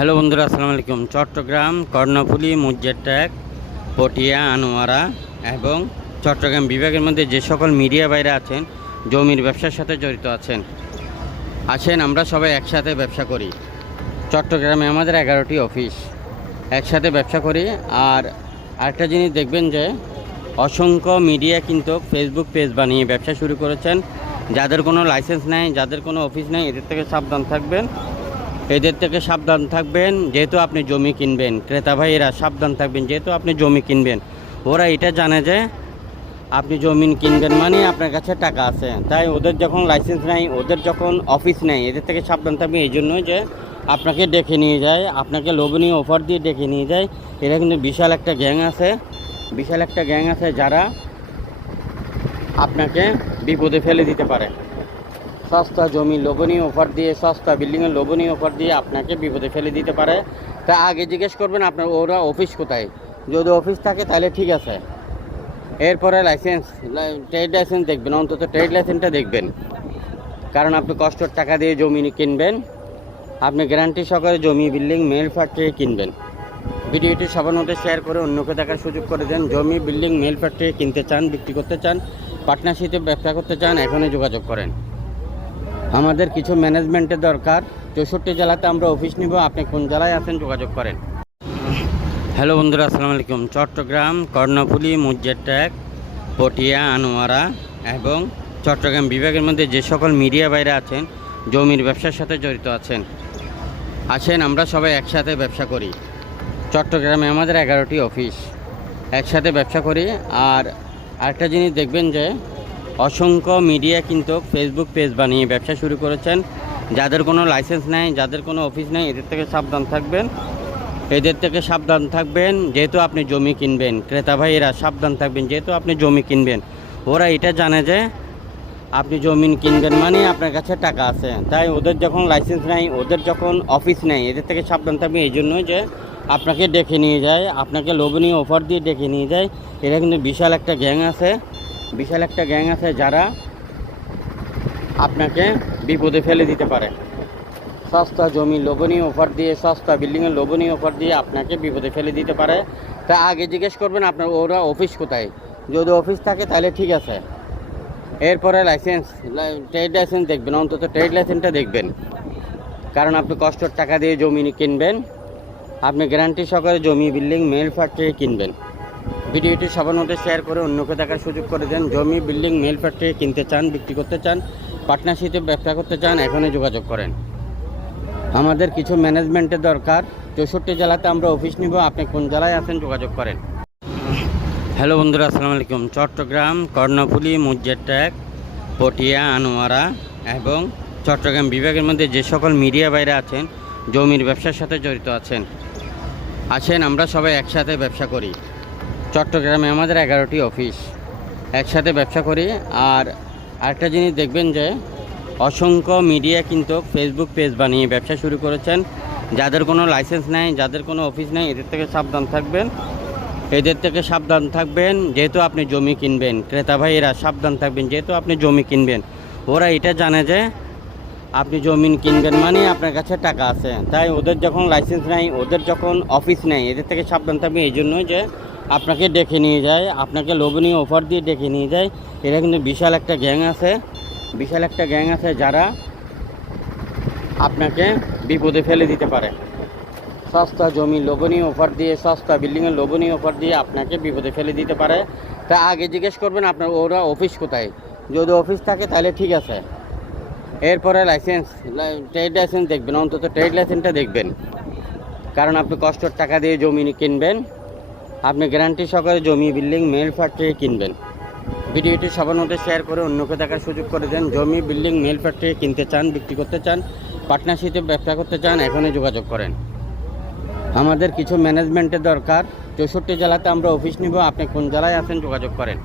Hello বন্ধুরা, আসসালামু আলাইকুম। চট্টগ্রাম, কর্ণফুলি মুজ্জের ট্যাগ পটিয়া, আনোয়ারা এবং চট্টগ্রাম বিভাগের মধ্যে যে সকল মিডিয়া বাইরে আছেন, জমির ব্যবসার সাথে জড়িত আছেন, আসেন আমরা সবাই একসাথে ব্যবসা করি। চট্টগ্রামে আমাদের এগারোটি অফিস, একসাথে ব্যবসা করি। আর আরেকটা জিনিস দেখবেন যে, অসংখ্য মিডিয়া কিন্তু ফেসবুক পেজ বানিয়ে ব্যবসা শুরু করেছেন। যাদের কোনো লাইসেন্স নেই, যাদের কোনো অফিস নেই, এদের থেকে সাবধান থাকবেন। এদের থেকে সাবধান থাকবেন, যেহেতু আপনি জমি কিনবেন। ক্রেতা ভাইয়েরা, সাবধান থাকবেন, যেহেতু আপনি জমি কিনবেন। ওরা এটা জানে যে আপনি জমিন কিনবেন মানে আপনার কাছে টাকা আছে। তাই ওদের যখন লাইসেন্স নেই, ওদের যখন অফিস নেই, এদের থেকে সাবধান থাকবেন। এই জন্যই যে আপনাকে ডেকে নিয়ে যায়, আপনাকে লোভনীয় অফার দিয়ে ডেকে নিয়ে যায়। এরা কিন্তু বিশাল একটা গ্যাং আছে। বিশাল একটা গ্যাং আছে যারা আপনাকে বিপদে ফেলে দিতে পারে। সস্তা জমি, লোভনীয় অফার দিয়ে, সস্তা বিল্ডিংয়ের লোভনীয় অফার দিয়ে আপনাকে বিপদে ফেলে দিতে পারে। তা আগে জিজ্ঞেস করবেন, আপনার ওরা অফিস কোথায়? যদি অফিস থাকে, তাহলে ঠিক আছে। এরপরে লাইসেন্স ট্রেড লাইসেন্স দেখবেন, অন্তত ট্রেড লাইসেন্সটা দেখবেন। কারণ আপনি কষ্টর টাকা দিয়ে জমি কিনবেন, আপনি গ্যারান্টি সহকারে জমি বিল্ডিং মেল ফ্যাক্টরি কিনবেন। ভিডিওটি সবার মধ্যে শেয়ার করে অন্যকে দেখার সুযোগ করে দেন। জমি বিল্ডিং মেল ফ্যাক্টরি কিনতে চান, বিক্রি করতে চান পার্টনারশিপে ব্যবসা করতে চান, এখনই যোগাযোগ করেন। আমাদের কিছু ম্যানেজমেন্টের দরকার। চৌষট্টি জেলাতে আমরা অফিস নিব, আপনি কোন জেলায় আছেন যোগাযোগ করেন। হ্যালো বন্ধুরা, আসসালামু আলাইকুম। চট্টগ্রাম, কর্ণফুলি ট্যাগ, পটিয়া, আনোয়ারা এবং চট্টগ্রাম বিভাগের মধ্যে যে সকল মিডিয়া বাইরে আছেন, জমির ব্যবসার সাথে জড়িত আছেন, আসেন আমরা সবাই একসাথে ব্যবসা করি। চট্টগ্রামে আমাদের এগারোটি অফিস একসাথে ব্যবসা করি। আর আরেকটা জিনিস দেখবেন যে অসংখ্য মিডিয়া কিন্তু ফেসবুক পেজ বানিয়ে ব্যবসা শুরু করেছেন। যাদের কোনো লাইসেন্স নেই, যাদের কোনো অফিস নেই, এদের থেকে সাবধান থাকবেন। এদের থেকে সাবধান থাকবেন, যেহেতু আপনি জমি কিনবেন। ক্রেতা ভাইয়েরা, সাবধান থাকবেন, যেহেতু আপনি জমি কিনবেন। ওরা এটা জানে যে আপনি জমিন কিনবেন মানে আপনার কাছে টাকা আছে। তাই ওদের যখন লাইসেন্স নেই, ওদের যখন অফিস নেই, এদের থেকে সাবধান থাকবেন। এই জন্যই যে আপনাকে ডেকে নিয়ে যায়, আপনাকে লোভনীয় অফার দিয়ে ডেকে নিয়ে যায়। এরা কিন্তু বিশাল একটা গ্যাং আছে। বিশাল একটা গ্যাং আছে যারা আপনাকে বিপদে ফেলে দিতে পারে। সস্তা জমি লোভনীয় অফার দিয়ে, সস্তা বিল্ডিংয়ের লোভনীয় অফার দিয়ে আপনাকে বিপদে ফেলে দিতে পারে। তা আগে জিজ্ঞেস করবেন, আপনার ওরা অফিস কোথায়? যদি অফিস থাকে তাহলে ঠিক আছে। এরপরে লাইসেন্স ট্রেড লাইসেন্স দেখবেন, অন্তত ট্রেড লাইসেন্সটা দেখবেন। কারণ আপনি কষ্টর টাকা দিয়ে জমি কিনবেন, আপনি গ্যারান্টি সহকারে জমি বিল্ডিং মেল ফ্যাক্টরি কিনবেন। ভিডিওটি সবার মধ্যে শেয়ার করে অন্যকে দেখার সুযোগ করে দেন। জমি বিল্ডিং মেল ফ্যাক্টরি কিনতে চান, বিক্রি করতে চান পার্টনারশিপে ব্যবসা করতে চান, এখনই যোগাযোগ করেন। আমাদের কিছু ম্যানেজমেন্টের দরকার। চৌষট্টি জেলাতে আমরা অফিস নিব। আপনি কোন জেলায় আছেন যোগাযোগ করেন। হ্যালো বন্ধুরা, আসসালামু আলাইকুম। চট্টগ্রাম, কর্ণফুলি মুজ্জের ট্যাগ পটিয়া, আনোয়ারা এবং চট্টগ্রাম বিভাগের মধ্যে যে সকল মিডিয়া বাইরে আছেন, জমির ব্যবসার সাথে জড়িত আছেন, আসেন আমরা সবাই একসাথে ব্যবসা করি। চট্টগ্রামে আমাদের এগারোটি অফিস। একসাথে ব্যবসা করি। আর আরেকটা জিনিস দেখবেন যে, অসংখ্য মিডিয়া কিন্তু ফেসবুক পেজ বানিয়ে ব্যবসা শুরু করেছেন। যাদের কোনো লাইসেন্স নেই, যাদের কোনো অফিস নেই, এদের থেকে সাবধান থাকবেন। এদের থেকে সাবধান থাকবেন, যেহেতু আপনি জমি কিনবেন। ক্রেতা ভাইয়েরা, সাবধান থাকবেন, যেহেতু আপনি জমি কিনবেন। ওরা এটা জানে যে, আপনি জমিন কিনবেন মানে আপনার কাছে টাকা আছে। তাই ওদের যখন লাইসেন্স নেই, ওদের যখন অফিস নেই, এদের থেকে সাবধান থাকবেন। এই জন্যই যে আপনাকে ডেকে নিয়ে যায়, আপনাকে লোভনীয় অফার দিয়ে ডেকে নিয়ে যায়। এরা কিন্তু বিশাল একটা গ্যাং আছে, বিশাল একটা গ্যাং আছে যারা আপনাকে বিপদে ফেলে দিতে পারে। সস্তা জমি, লোভনীয় অফার দিয়ে, সস্তা বিল্ডিংয়ের লোভনীয় অফার দিয়ে আপনাকে বিপদে ফেলে দিতে পারে। তা আগে জিজ্ঞেস করবেন, আপনার ওরা অফিস কোথায়? যদি অফিস থাকে তাহলে ঠিক আছে। এরপরে লাইসেন্স ট্রেড লাইসেন্স দেখবেন, অন্তত ট্রেড লাইসেন্সটা দেখবেন। কারণ আপনি কষ্টর টাকা দিয়ে জমি কিনবেন। আপনি গ্যারান্টি সহকারে জমি বিল্ডিং মেল ফ্যাক্টরি কিনবেন। ভিডিওটি সবার মধ্যে শেয়ার করে অন্যকে দেখার সুযোগ করে দেন। জমি বিল্ডিং মেল ফ্যাক্টরি কিনতে চান, বিক্রি করতে চান পার্টনারশিপে ব্যবসা করতে চান, এখনই যোগাযোগ করেন। আমাদের কিছু ম্যানেজমেন্টের দরকার। চৌষট্টি জেলাতে আমরা অফিস নিব। আপনি কোন জেলায় আছেন যোগাযোগ করেন।